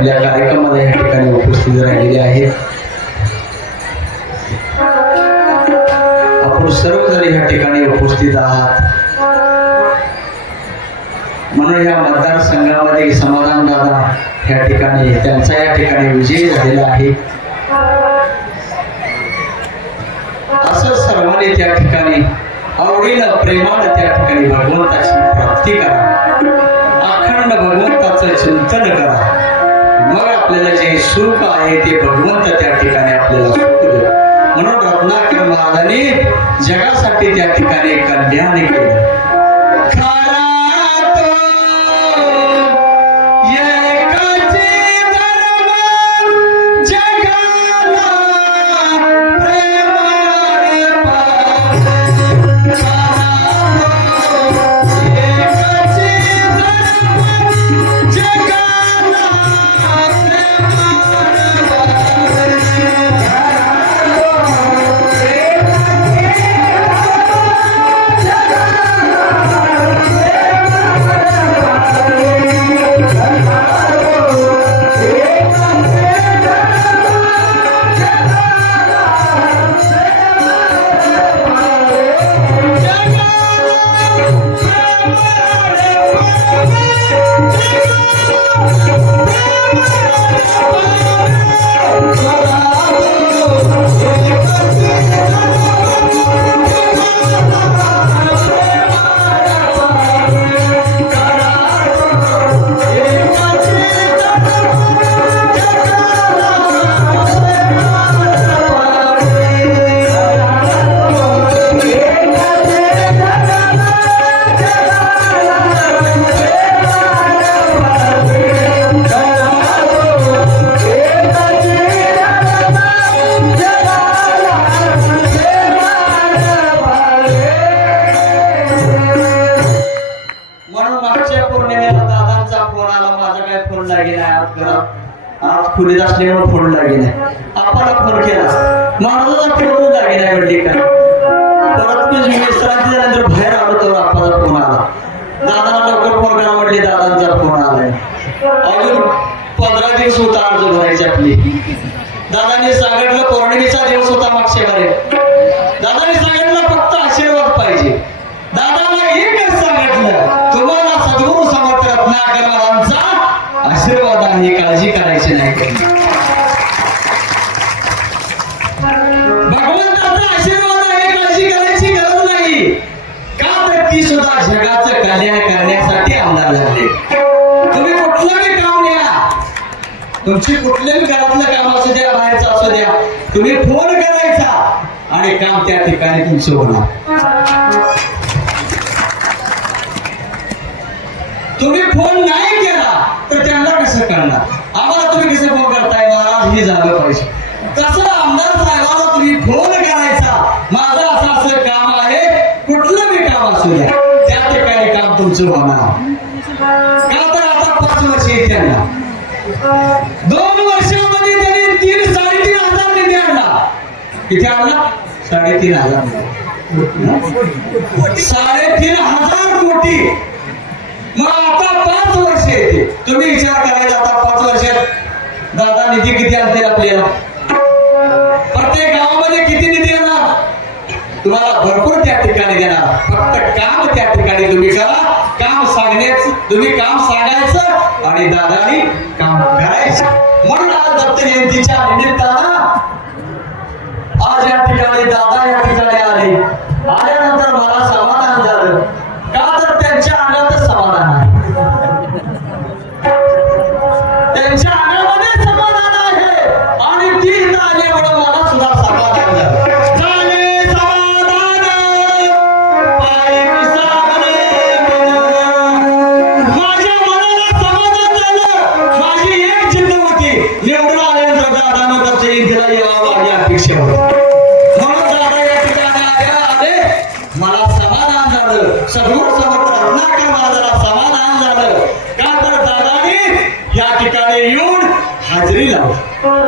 आपल्या कार्यक्रमाला या ठिकाणी उपस्थित राहिलेली आहे आपण सर्वजण या ठिकाणी उपस्थित आहात. म्हणून या मतदारसंघामध्ये समाधान दादा या ठिकाणी त्यांचा या ठिकाणी विजय झालेला आहे. असं सर्वांनी त्या ठिकाणी आवडीनं प्रेमानं त्या ठिकाणी भगवंताची प्राप्ती करा. अखंड भगवंताचं चिंतन करा. मग आपल्याला जे शुल्क आहे ते भगवंत त्या ठिकाणी आपल्याला सुख म्हणून रत्नाकर महाराजांनी जगासाठी त्या ठिकाणी कल्याण केलं. काळजी करायची नाही. भगवंताचा आशीर्वाद आहे काळजी करायची गरज नाही. का तर ती सुद्धा जगाचं कल्याण करण्यासाठी आमदार झाले. तुम्ही काम घ्या. तुमची कुठल्याही घरातलं काम असू द्या बाहेरचं असू द्या तुम्ही फोन करायचा आणि काम त्या ठिकाणी तुमचं होणार. तुम्ही फोन कसं करणार? आम्हाला तुम्ही कसं फोन करताय? महाराज हे झालं पाहिजे. कसं आमदार साहेबाला तुम्ही फोन करायचा? माझं असं असं काम आहे. कुठलं मी काम असू द्या त्या ठिकाणी काम तुमचं होणार. का तर आता पाच वर्ष आहेत त्यांना? दोन वर्षामध्ये त्यांनी तीन साडेतीन हजार निधी आणला. किती आणला? साडेतीन हजार. साडेतीन हजार कोटी मग आता पाच वर्ष येते तुम्ही विचार करायचा आता पाच वर्षात. दादा निधी किती आणतील आपल्याला? प्रत्येक गावामध्ये किती निधी येणार तुम्हाला भरपूर त्या ठिकाणी देणार. फक्त काम त्या ठिकाणी तुम्ही करा. काम सांगण्याचं तुम्ही काम सांगायचं आणि दादानी काम करायचं. म्हणून आज दत्त जयंतीच्या निमित्तानं आज या ठिकाणी दादा या ठिकाणी आले. Yeah.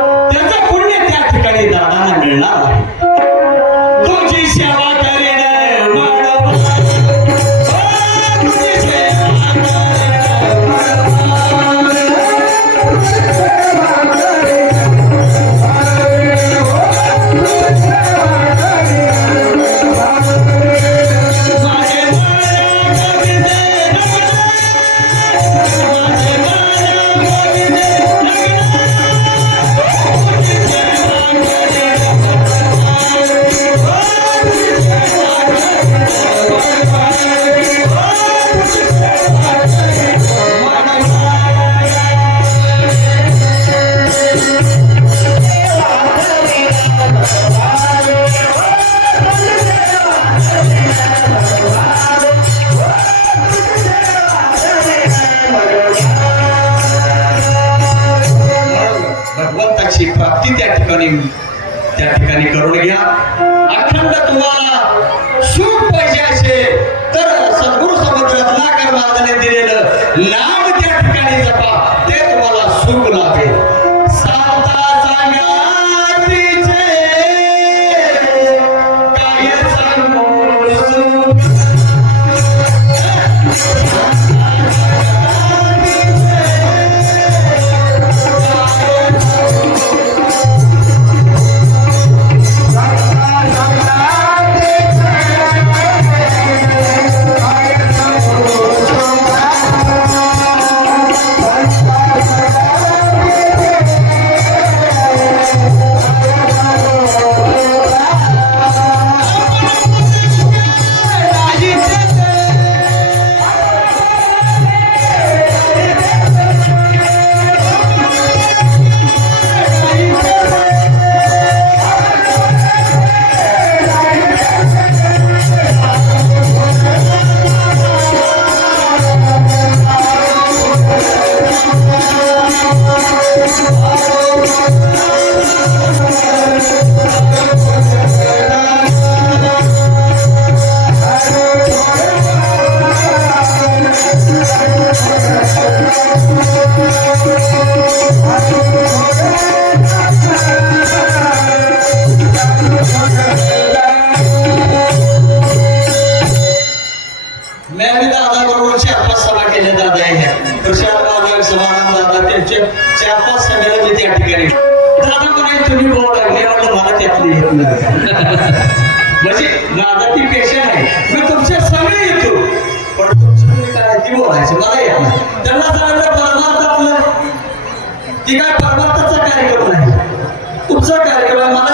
ती काय परमार्थाचा कार्यक्रम नाही तुमचा कार्यक्रम मला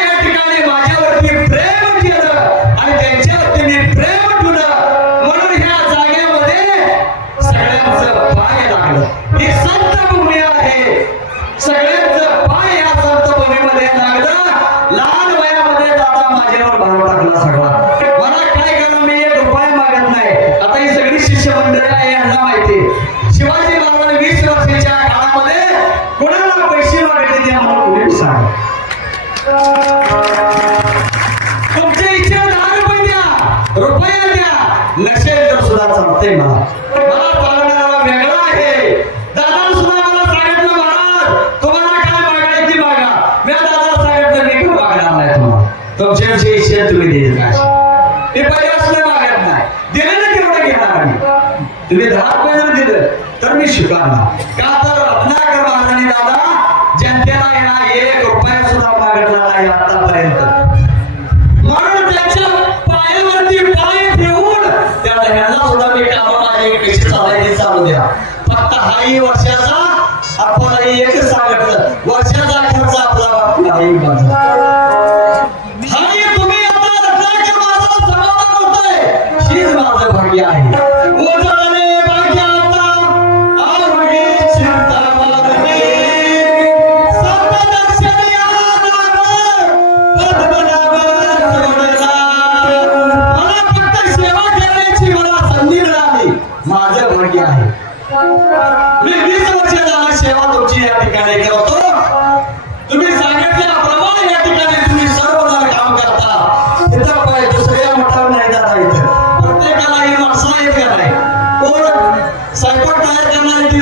या ठिकाणी माझ्यावरती प्रेम देत ते पाहिजे तर मी स्वीकारणार. का तर रत्नाकर महाराजांनी दादा जनतेला या एक रुपया सुद्धा मागितला नाही आतापर्यंत. म्हणून त्यांच्या पायावरती पाय ठेवून त्याला ह्यांना सुद्धा मी कामा एक कशी चालायची चालू द्या. फक्त हाही वर्षात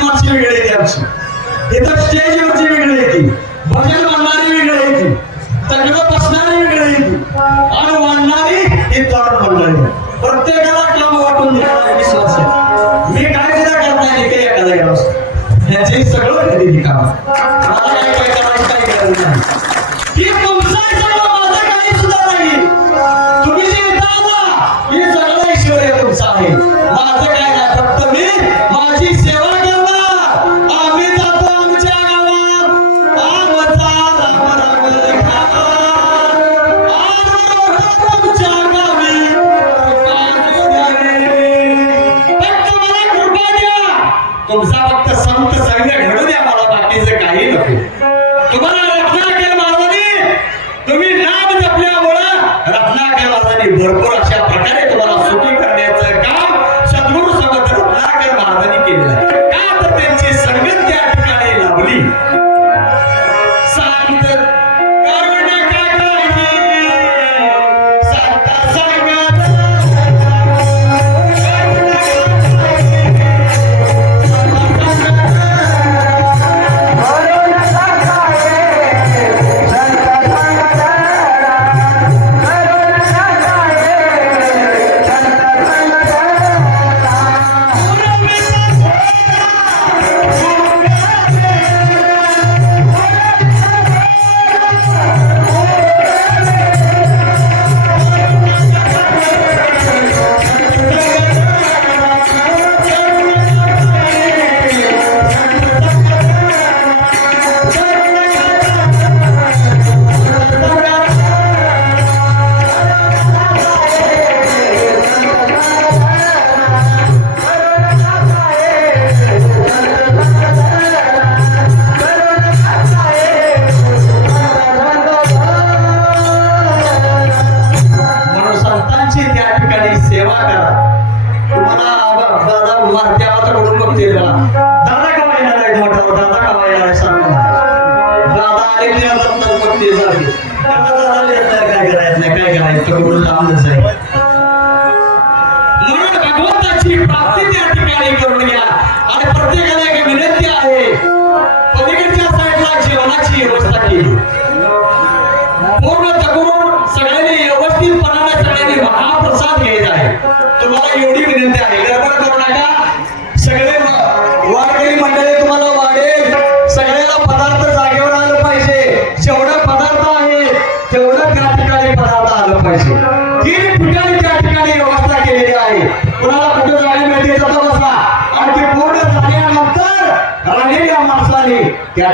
कामाची वेगळी येते आमची. इथं स्टेज स्टेजवरची वेगळी येते भजन म्हणणारी वेगळी येते तगडं बसणारी वेगळी येते आणि वाढणारी ही तरुण मंडळी प्रत्येकाला काम वाटून देणारा विश्वास आहे. मी काय सुद्धा करत नाही काही एखादा गेलो ह्याचे सगळं काम मला काय काय करायचं काय करायचं नाही. ही तुमचं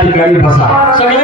realidad.